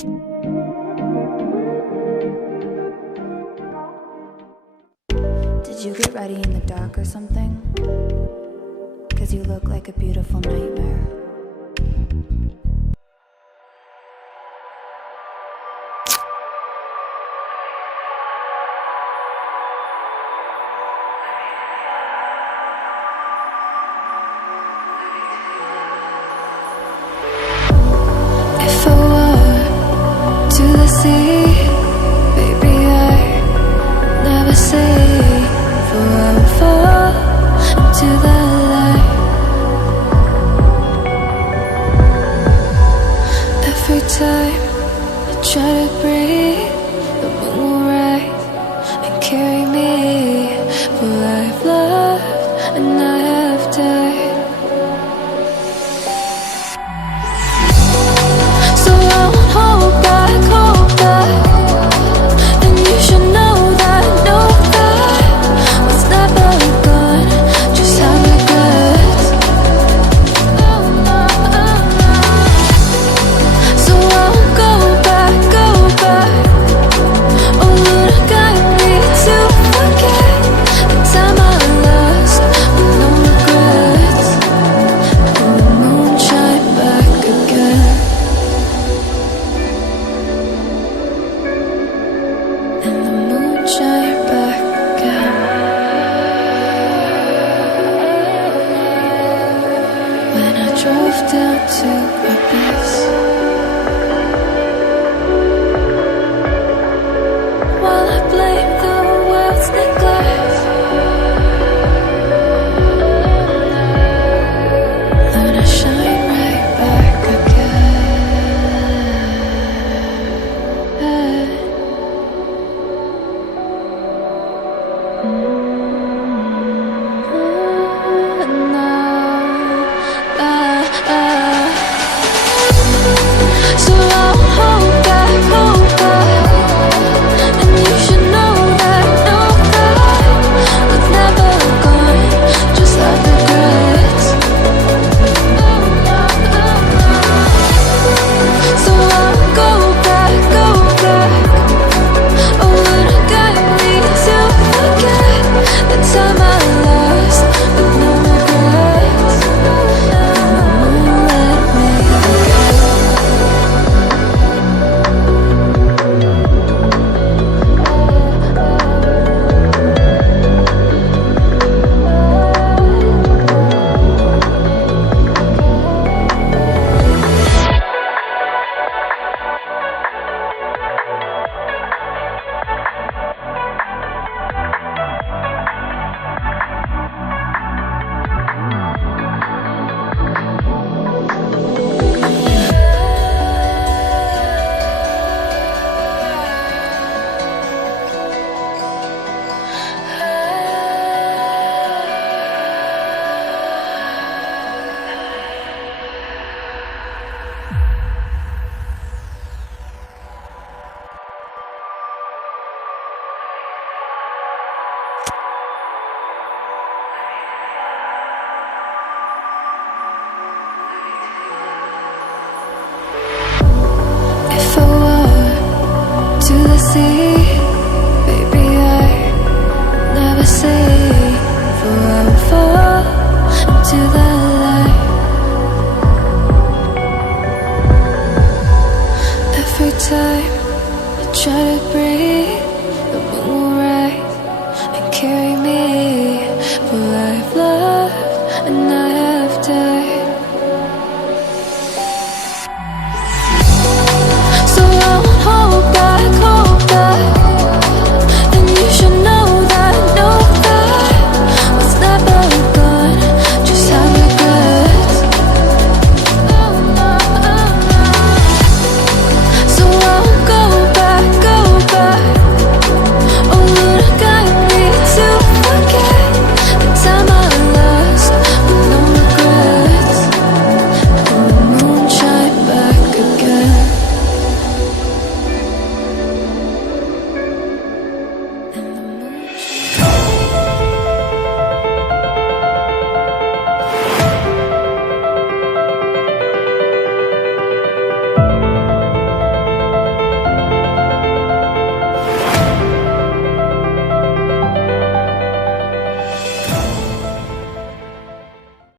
Did you get ready in the dark or something? 'Cause you look like a beautiful nightmare. If I were to the sea, baby, I'd never say, for I will fall into the light. Every time I try to breathe, the moon will rise and carry me, for I've loved and I have died. So I won't hold back, and you should know that was never gone, just have regrets. So I won't go back, oh Lord, guide me to forget the time I lost with no regrets, and the moon shine back again. And the moon shine back again. When I drove down to my base, while I blame the world's neglect, then I shine right back again. So I won't hold back, and you should know that was never gone, just like regrets. So I won't go back, oh Lord, guide me to forget the time I lost with no regrets, and the moon let me forget. If I were to the sea, baby, I'd never say, for I will fall into the light. Every time I try to breathe,